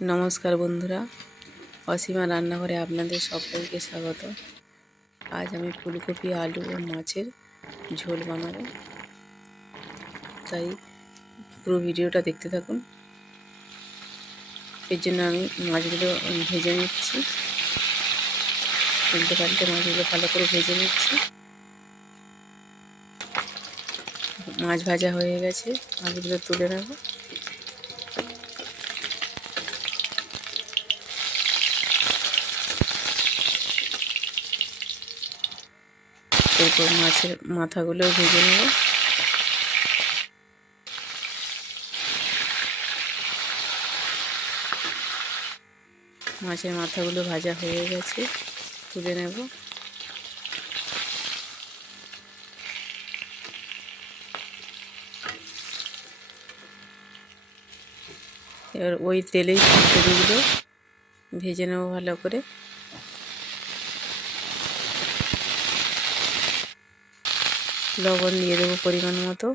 নমস্কার বন্ধুরা, অসীমা রান্নাঘরে আপনাদের সকলকে স্বাগত। আজ আমি ফুলকপি, আলু ও মাছের ঝোল বানাবো। তাই পুরো ভিডিওটা দেখতে থাকুন। এর জন্য আমি মাছগুলো ভেজে নিচ্ছি। উল্টে পাল্টে মাছগুলো ভালো করে ভেজে নিচ্ছি। মাছ ভাজা হয়ে গেছে, মাছগুলো তুলে নেব। এরপর মাছের মাথাগুলোও ভেজে নেব। মাছের মাথাগুলো ভাজা হয়ে গেছে, তুলে নেব। এবার ওই তেলেই ফুলকপিগুলো ভেজে নেব ভালো করে। লবণ দিয়ে দেবো পরিমাণ মতো।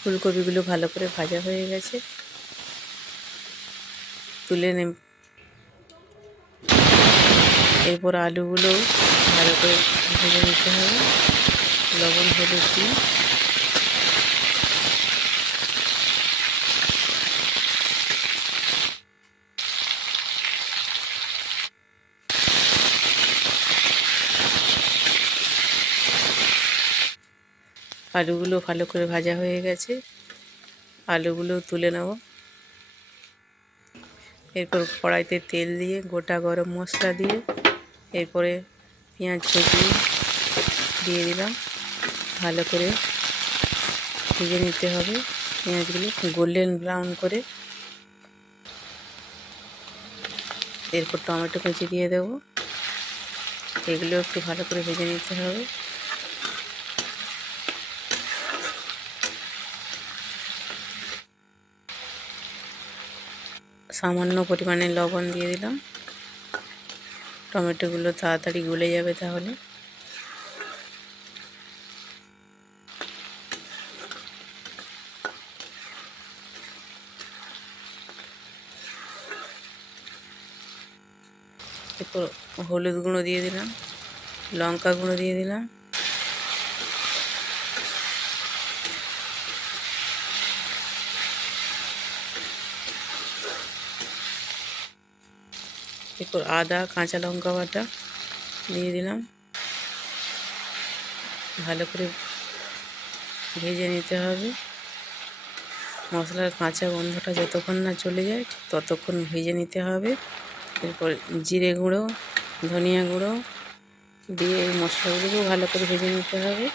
ফুলকপিগুলো ভালো করে ভাজা হয়ে গেছে। তুলে নে এরপর আলুগুলো ভালো করে ভেজে নিতে হবে। লবণ, হলুদ দিয়ে। আলুগুলো ভালো করে ভাজা হয়ে গেছে। আলুগুলো তুলে নেব। এরপর কড়াইতে তেল দিয়ে, গোটা গরম মশলা দিয়ে, এরপরে পেঁয়াজ কুচি দিয়ে দিলাম। ভালো করে ভেজে নিতে হবে। পেঁয়াজগুলো গোল্ডেন ব্রাউন করে। এরপর টমেটো কুচি দিয়ে দেবো। এগুলো একটু ভালো করে ভেজে নিতে হবে। সামান্য পরিমাণে লবণ দিয়ে দিলাম। টমেটোগুলো তাড়াতাড়ি গলে যাবে তাহলে। এরপর হলুদ গুঁড়ো দিয়ে দিলাম, লঙ্কা গুঁড়ো দিয়ে দিলাম। এরপর আদা, কাঁচা লঙ্কা বাটা দিয়ে দিলাম। ভালো করে ভেজে নিতে হবে। মশলার কাঁচা গন্ধটা যতক্ষণ না চলে যায় ততক্ষণ ভেজে নিতে হবে। এরপর জিরে গুঁড়ো, ধনিয়া গুঁড়ো দিয়ে এই মশলাগুলোকেও ভালো করে ভেজে নিতে হবে।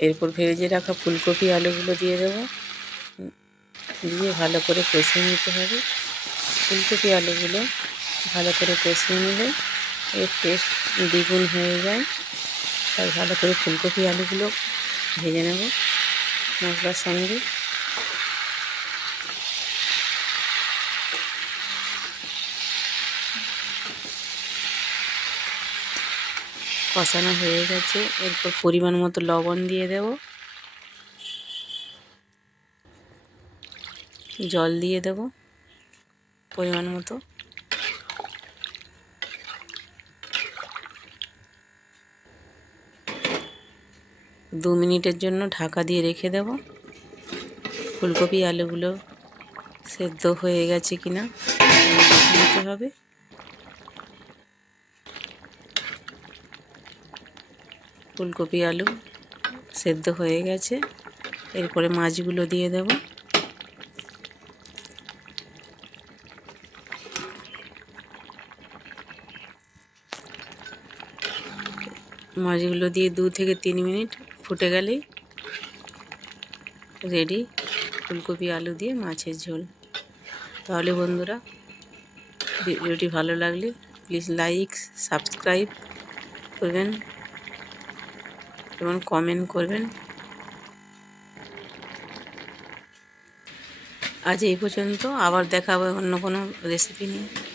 এরপর ভেজে রাখা ফুলকপি, আলুগুলো দিয়ে দেবো। দিয়ে ভালো করে কষিয়ে নিতে হবে। ফুলকপি, আলুগুলো ভালো করে কষিয়ে নিলে এর টেস্ট দ্বিগুণ হয়ে যায়। তাই ভালো করে ফুলকপি, আলুগুলো ভেজে নেব মশলার সঙ্গে। কষানো হয়ে গেছে। এরপর পরিমাণ মতো লবণ দিয়ে দেব। জল দিয়ে দেব পরিমাণ মতো। দু মিনিটের জন্য ঢাকা দিয়ে রেখে দেব। ফুলকপি, আলুগুলো সেদ্ধ হয়ে গেছে কিনা। হবে। ফুলকপি, আলু সেদ্ধ হয়ে গেছে। এরপরে মাছগুলো দিয়ে দেব। মাছগুলো দিয়ে দু থেকে তিন মিনিট ফুটে গেলেই রেডি ফুলকপি, আলু দিয়ে মাছের ঝোল। তাহলে বন্ধুরা, ভিডিওটি ভালো লাগলে প্লিজ লাইক, সাবস্ক্রাইব করবেন। এবং কমেন্ট করবেন? আজ এই পর্যন্ত আবার দেখাবো অন্য কোনো রেসিপি নিয়ে।